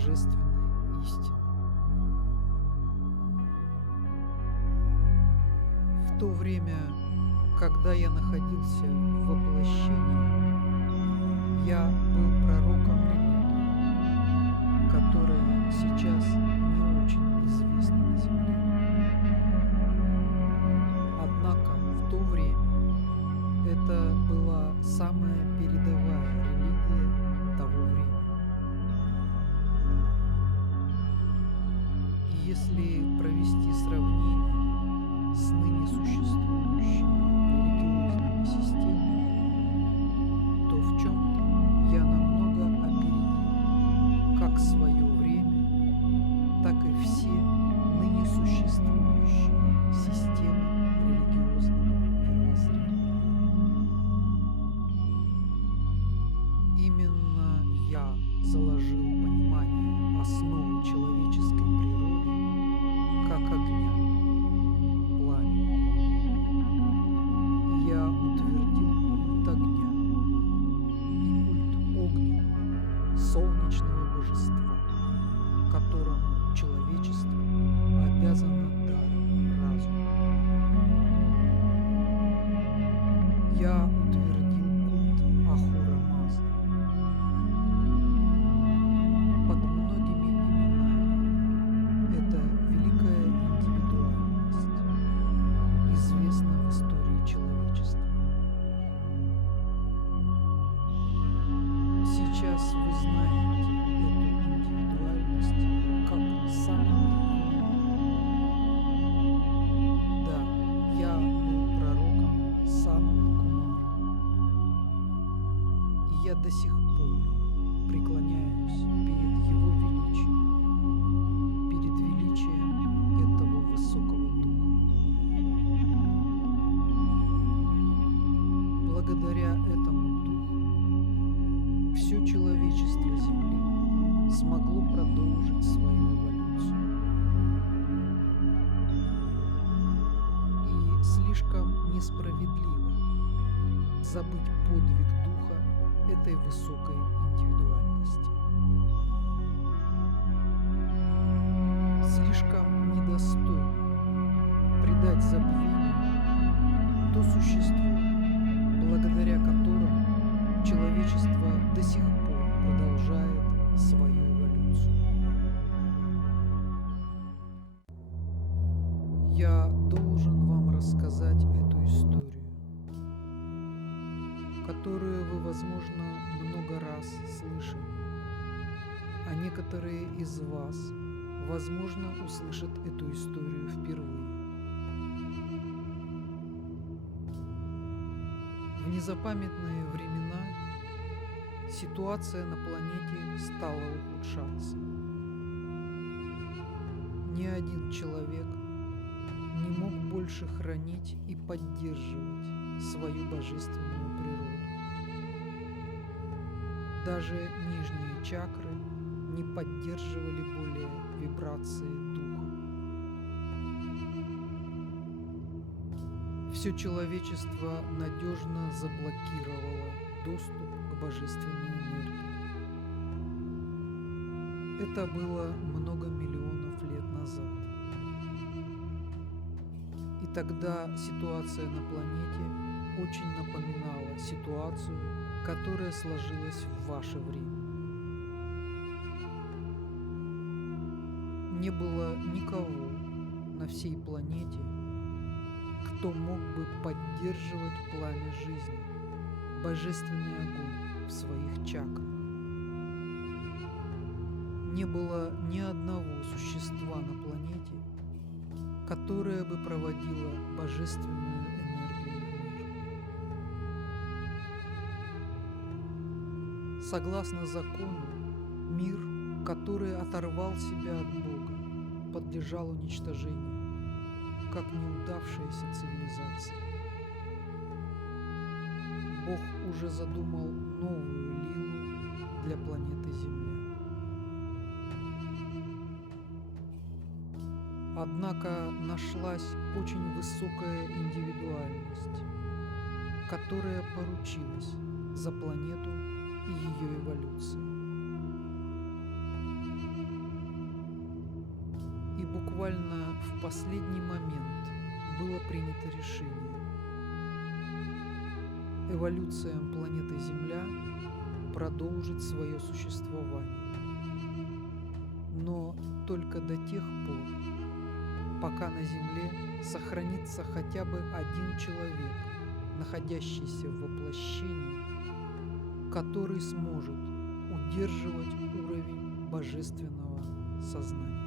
божественной истины. В то время, когда я находился в воплощении, я был пророком религии, которая сейчас не очень известна на Земле. Однако в то время это была самая передовая религия того времени. И если провести сравнение с ныне существующими религиозными системами, то в чем-то я намного опередил как свое время, так и все ныне существующие системы религиозного мировоззрения. Именно я заложил понимание основы человеческой природы как огня, пламени. Я утвердил культ огня и культ огненного, солнечного божества, которому человечество обязано даром разума. Я утвердил культ Ахура Мазды под многими именами. Это великая индивидуальность, известна в истории человечества. Сейчас вы знаете эту индивидуальность как самую. Да, я был пророком Санаты Кумара, и я до сих пор преклоняюсь перед его величием, перед величием этого высокого духа. Благодаря этому духу все человечество Земли смогло продолжить свою эволюцию. И слишком несправедливо забыть подвиг духа этой высокой индивидуальности. Слишком недостойно предать забвению то существо, благодаря которому человечество до сих пор продолжает свою эволюцию. Я должен вам рассказать эту историю, которую вы, возможно, много раз слышали, а некоторые из вас, возможно, услышат эту историю впервые. В незапамятные времена ситуация на планете стала ухудшаться. Ни один человек не мог больше хранить и поддерживать свою божественную природу. Даже нижние чакры не поддерживали более вибрации духа. Все человечество надежно заблокировало доступ к божественной энергии. Это было много миллионов лет назад. И тогда ситуация на планете очень напоминала ситуацию, которая сложилась в ваше время. Не было никого на всей планете, кто мог бы поддерживать пламя жизни, божественный огонь в своих чакрах. Не было ни одного существа на планете, которое бы проводило божественную энергию в мир. Согласно закону, мир, который оторвал себя от Бога, подлежал уничтожению, как неудавшаяся цивилизация. Бог уже задумал новую лилу для планеты Земля. Однако нашлась очень высокая индивидуальность, которая поручилась за планету и ее эволюцией. буквально в последний момент было принято решение. Эволюциям планеты Земля продолжить свое существование. Но только до тех пор, пока на Земле сохранится хотя бы один человек, находящийся в воплощении, который сможет удерживать уровень божественного сознания.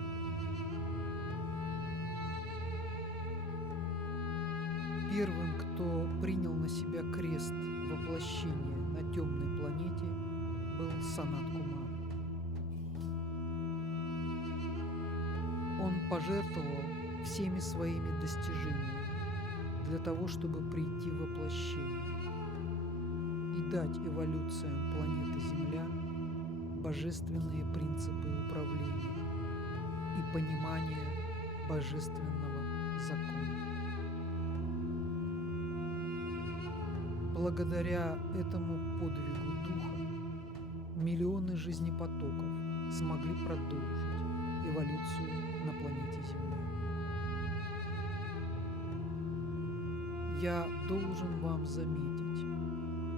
Первым, кто принял на себя крест воплощения на темной планете, был Санат Кумара. Он пожертвовал всеми своими достижениями для того, чтобы прийти в воплощение и дать эволюциям планеты Земля божественные принципы управления и понимание божественного закона. Благодаря этому подвигу духа миллионы жизнепотоков смогли продолжить эволюцию на планете Земля. Я должен вам заметить,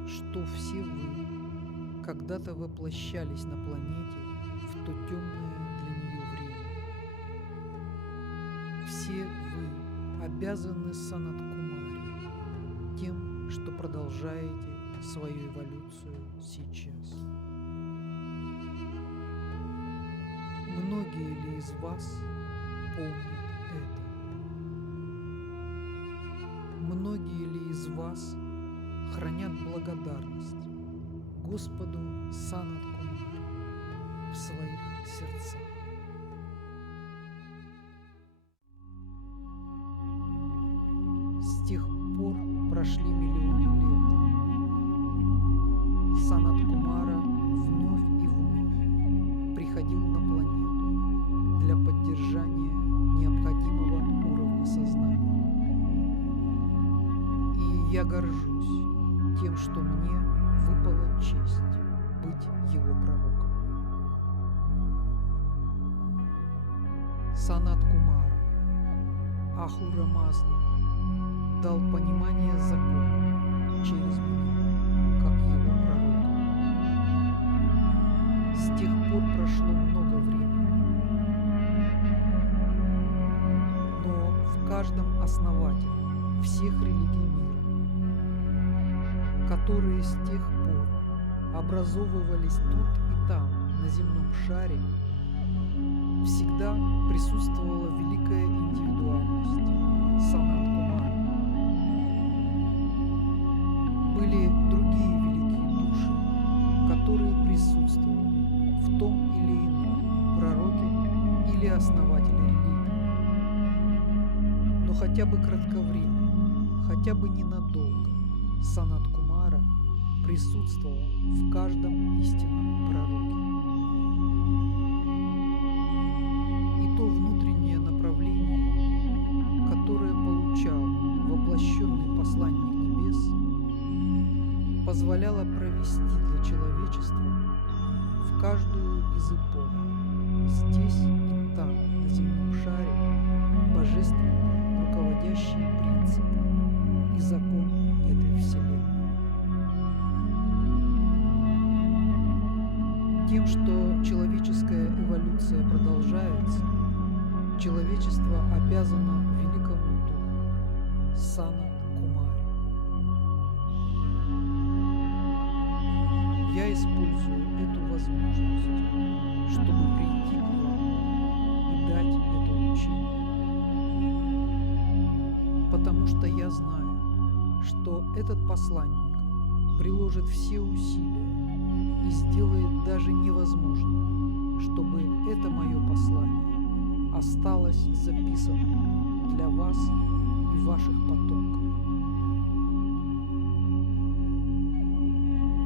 что все вы когда-то воплощались на планете в то темное для нее время. Все вы обязаны Санат Кумаре тем, что продолжаете свою эволюцию сейчас. Многие ли из вас помнят это? Многие ли из вас хранят благодарность Господу Санат Кумаре в своих сердцах? С тех пор прошли миллионы лет. Санат Кумара вновь и вновь приходил на планету для поддержания необходимого уровня сознания. И я горжусь тем, что мне выпала честь быть его пророком. Санат Кумара, Ахура Мазда, дал понимание закона через меня, как его пророка. С тех пор прошло много времени, но в каждом основателе всех религий мира, которые с тех пор образовывались тут и там на земном шаре, всегда присутствовала великая индивидуальность Санат Кумара. Были другие великие души, которые присутствовали в том или ином пророке или основателе религии. Но хотя бы кратковременно, хотя бы ненадолго Санат Кумара присутствовал в каждом истинном пророке. И то внутреннее направление, которое получал воплощенный посланник небес, позволяло провести для человечества в каждую из эпох, здесь и там, на земном шаре, божественные руководящие принципы и закон этой вселенной. Тем, что человеческая эволюция продолжается, человечество обязано великому духу Санат Кумаре. Я использую эту возможность, чтобы прийти к вам и дать это учение. Потому что я знаю, что этот посланник приложит все усилия и сделает даже невозможное, чтобы это мое послание осталось записанным для вас и ваших потомков.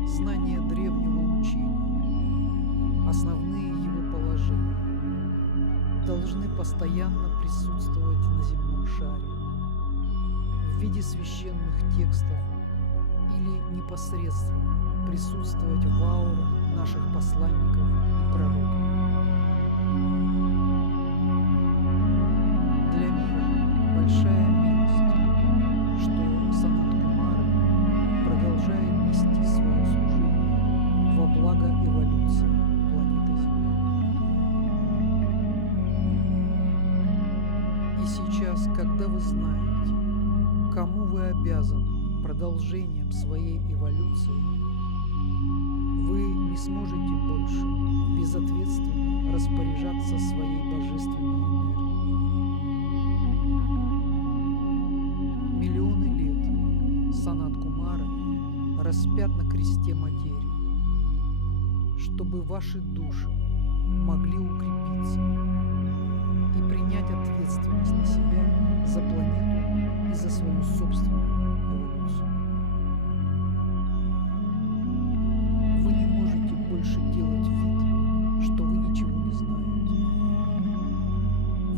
Знание древнего учения, основные его положения должны постоянно присутствовать на земном шаре в виде священных текстов или непосредственно присутствовать в аурах наших посланников и пророков. кому вы обязаны продолжением своей эволюции, вы не сможете больше безответственно распоряжаться своей божественной энергией. Миллионы лет Санат Кумара распят на кресте материи, чтобы ваши души могли укрепиться и принять ответственность на себя за планету и за свою собственную эволюцию. Вы не можете больше делать вид, что вы ничего не знаете.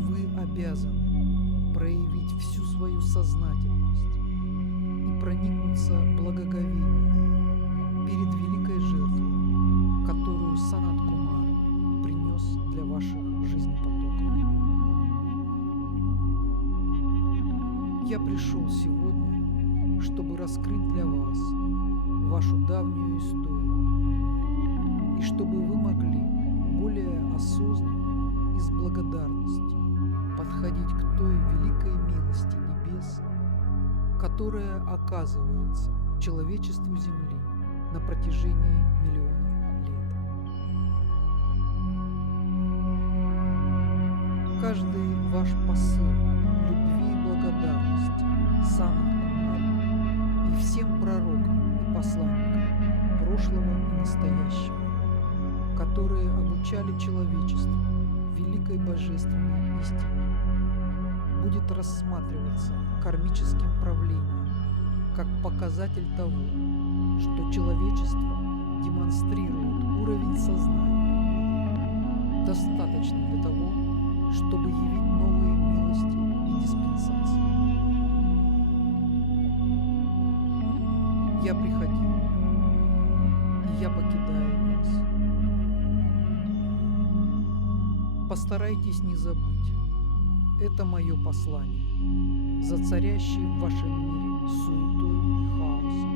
Вы обязаны проявить всю свою сознательность и проникнуться благоговением перед великой жертвой, которую Санат Кумара принес для ваших жизнепотоков. Я пришел сегодня, чтобы раскрыть для вас вашу давнюю историю, и чтобы вы могли более осознанно и с благодарностью подходить к той великой милости небес, которая оказывается человечеству Земли на протяжении миллионов лет. Каждый ваш посыл любви и благодарности Санат Кумаре и всем пророкам и посланникам прошлого и настоящего, которые обучали человечество великой божественной истине, будет рассматриваться кармическим правлением как показатель того, что человечество демонстрирует уровень сознания, достаточный для того, чтобы явить новые милости и диспенсации. Я приходил, и я покидаю вас. Постарайтесь не забыть. Это мое послание за царящий в вашем мире суетой и хаосом.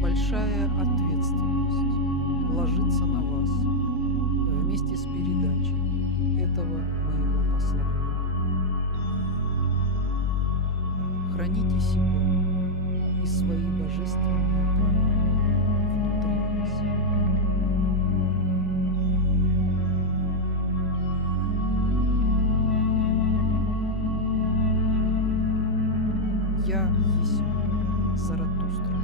Большая ответственность ложится на вас вместе с передачей этого моего послания. Храните себя и свои божественные пламена внутри вас. Я есть Заратустра.